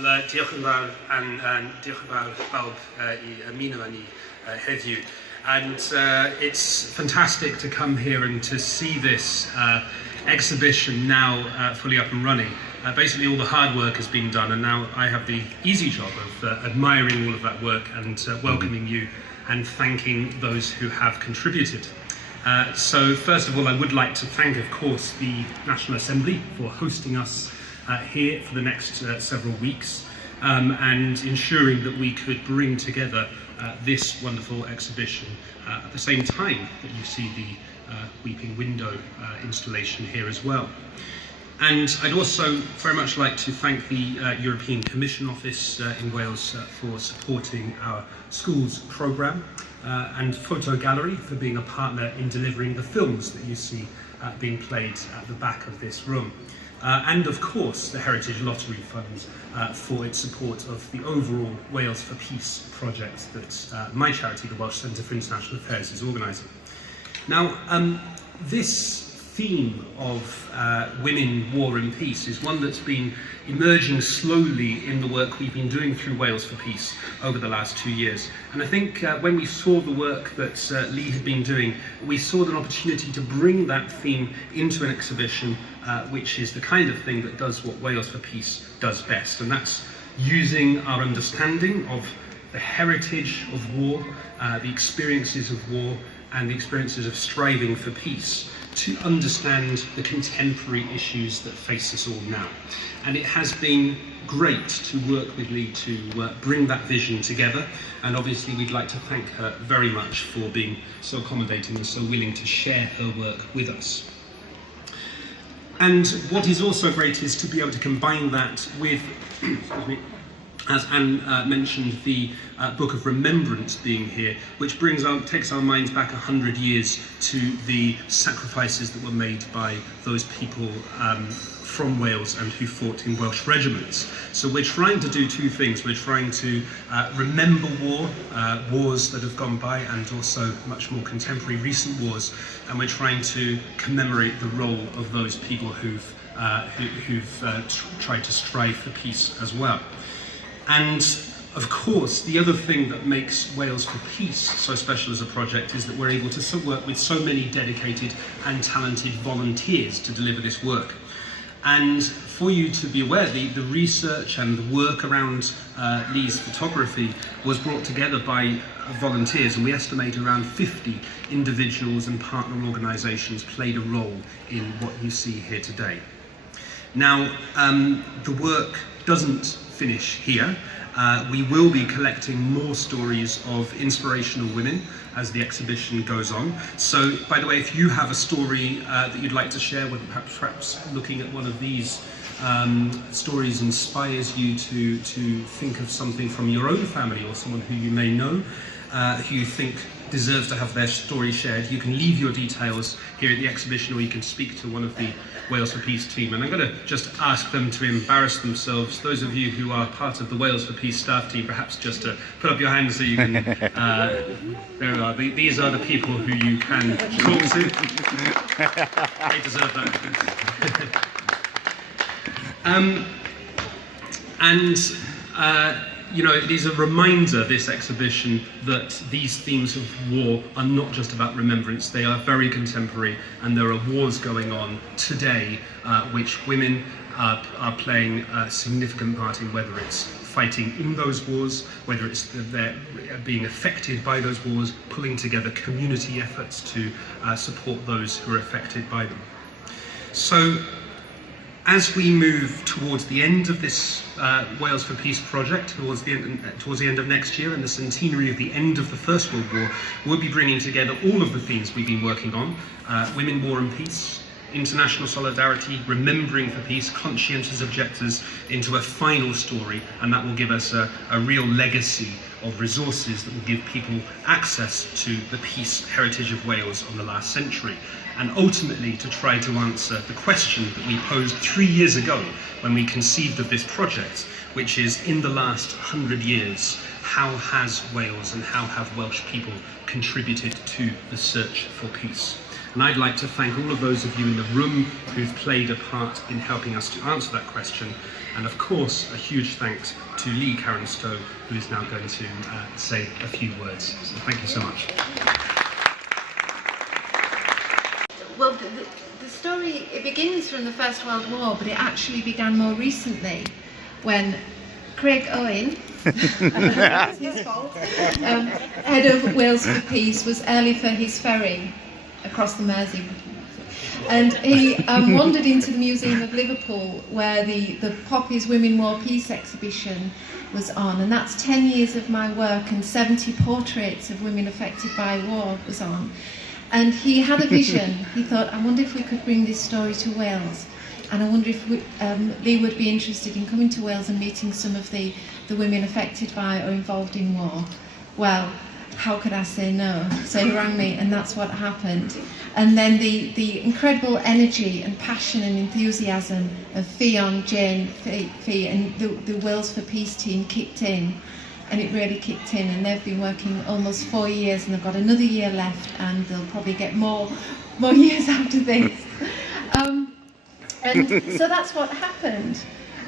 Wel, diolch yn fawr, diolch yn fawr bawb I ymuno â ni heddiw. And it's fantastic to come here and to see this exhibition now fully up and running. Basically all the hard work has been done, and now I have the easy job of admiring all of that work and welcoming you and thanking those who have contributed. So first of all, I would like to thank, of course, the National Assembly for hosting us here for the next several weeks and ensuring that we could bring together this wonderful exhibition at the same time that you see the Weeping Window installation here as well. And I'd also very much like to thank the European Commission Office in Wales for supporting our schools programme and Photo Gallery for being a partner in delivering the films that you see being played at the back of this room. And of course the Heritage Lottery Fund for its support of the overall Wales for Peace project that my charity, the Welsh Centre for International Affairs, is organising. Now, this theme of women, war and peace is one that's been emerging slowly in the work we've been doing through Wales for Peace over the last 2 years. And I think when we saw the work that Lee had been doing, we saw an opportunity to bring that theme into an exhibition which is the kind of thing that does what Wales for Peace does best, and that's using our understanding of the heritage of war, the experiences of war and the experiences of striving for peace to understand the contemporary issues that face us all now. And it has been great to work with Lee to bring that vision together, and obviously we'd like to thank her very much for being so accommodating and so willing to share her work with us. And what is also great is to be able to combine that with, excuse me, as Anne mentioned, the book of Remembrance being here, which takes our minds back 100 years to the sacrifices that were made by those people from Wales and who fought in Welsh regiments. So we're trying to do two things. We're trying to remember war, wars that have gone by, and also much more contemporary recent wars, and we're trying to commemorate the role of those people who've tried to strive for peace as well. And of course, the other thing that makes Wales for Peace so special as a project is that we're able to work with so many dedicated and talented volunteers to deliver this work. And for you to be aware, the research and the work around Lee's photography was brought together by volunteers, and we estimate around 50 individuals and partner organisations played a role in what you see here today. Now, the work doesn't finish here. We will be collecting more stories of inspirational women as the exhibition goes on. So, by the way, if you have a story that you'd like to share, whether perhaps looking at one of these stories inspires you to think of something from your own family or someone who you may know, who you think deserves to have their story shared, you can leave your details here at the exhibition, or you can speak to one of the Wales for Peace team. And I'm going to just ask them to embarrass themselves. Those of you who are part of the Wales for Peace staff team, perhaps just to put up your hands so you can... there we are. These are the people who you can talk to. They deserve that. You know, it is a reminder, this exhibition, that these themes of war are not just about remembrance. They are very contemporary, and there are wars going on today which women are playing a significant part in, whether it's fighting in those wars, whether it's they're being affected by those wars, pulling together community efforts to support those who are affected by them. So, as we move towards the end of this Wales for Peace project, towards the end of next year, and the centenary of the end of the First World War, we'll be bringing together all of the themes we've been working on: women, war and peace, international solidarity, remembering for peace, conscientious objectors, into a final story, and that will give us a real legacy of resources that will give people access to the peace heritage of Wales on the last century, and ultimately to try to answer the question that we posed 3 years ago when we conceived of this project, which is, in the last 100 years, how has Wales and how have Welsh people contributed to the search for peace? And I'd like to thank all of those of you in the room who've played a part in helping us to answer that question. And of course, a huge thanks to Lee Karen Stow, who is now going to say a few words. So thank you so much. Well, the story, it begins from the First World War, but it actually began more recently when Craig Owen, that's his fault, head of Wales for Peace, was early for his ferry across the Mersey. And he wandered into the Museum of Liverpool, where the Poppies Women War Peace exhibition was on, and that's 10 years of my work, and 70 portraits of women affected by war was on. And he had a vision. He thought, I wonder if we could bring this story to Wales, and I wonder if Lee would be interested in coming to Wales and meeting some of the women affected by or involved in war. Well, how could I say no? So he rang me, and that's what happened. And then the incredible energy and passion and enthusiasm of Fionn, Jane, Fee, and the Wales for Peace team kicked in, and it really kicked in. And they've been working almost 4 years, and they've got another year left, and they'll probably get more years after this. And so that's what happened.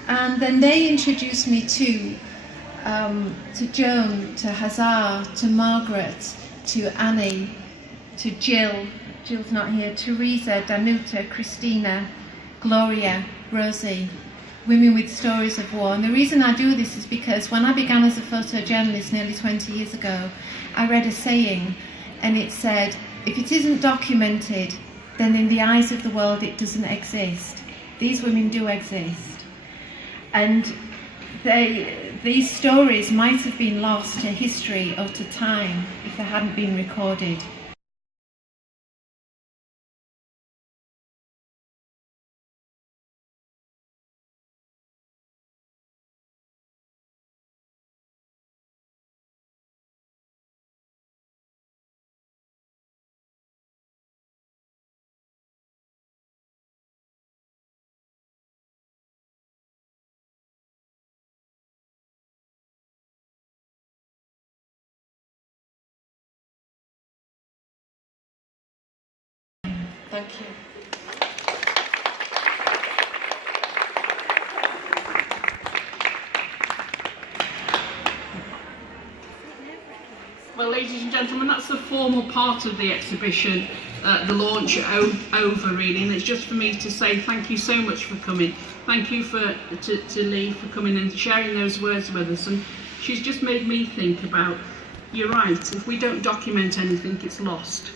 And then they introduced me to Joan, to Hazar, to Margaret, to Annie, to Jill. Jill's not here. Teresa, Danuta, Christina, Gloria, Rosie, women with stories of war. And the reason I do this is because when I began as a photojournalist nearly 20 years ago, I read a saying, and it said, if it isn't documented, then in the eyes of the world it doesn't exist. These women do exist. And these stories might have been lost to history or to time if they hadn't been recorded. Thank you. Well, ladies and gentlemen, that's the formal part of the exhibition, the launch over really, and it's just for me to say thank you so much for coming. Thank you to Lee for coming and sharing those words with us, and she's just made me think about, you're right, if we don't document anything, it's lost.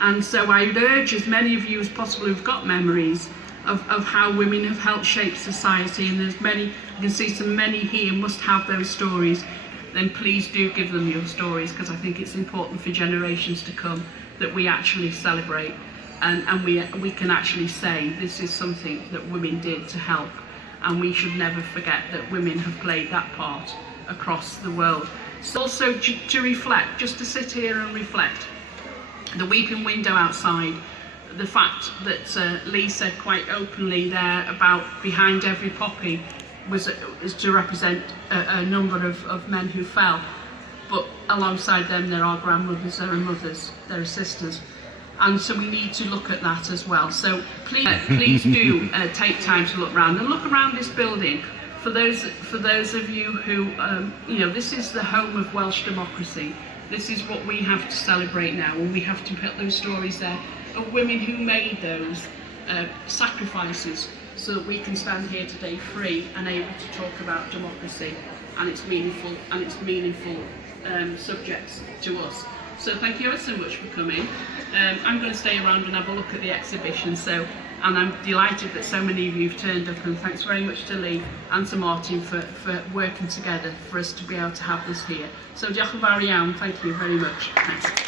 And so I would urge as many of you as possible who've got memories of how women have helped shape society, and there's many, I can see so many here must have those stories, then please do give them your stories, because I think it's important for generations to come that we actually celebrate and we can actually say this is something that women did to help, and we should never forget that women have played that part across the world. So also to reflect, just to sit here and reflect. The weeping window outside, the fact that Lee said quite openly there about behind every poppy is to represent a number of men who fell, but alongside them there are grandmothers, there are mothers, there are sisters, and so we need to look at that as well. So please do take time to look around and look around this building. For those of you who you know, this is the home of Welsh democracy. This is what we have to celebrate now, and we have to put those stories there of women who made those sacrifices so that we can stand here today free and able to talk about democracy and its meaningful subjects to us. So thank you ever so much for coming. I'm going to stay around and have a look at the exhibition, and I'm delighted that so many of you have turned up, and thanks very much to Lee and to Martin for working together for us to be able to have this here. So diolch yn fawr iawn, thank you very much. Thanks.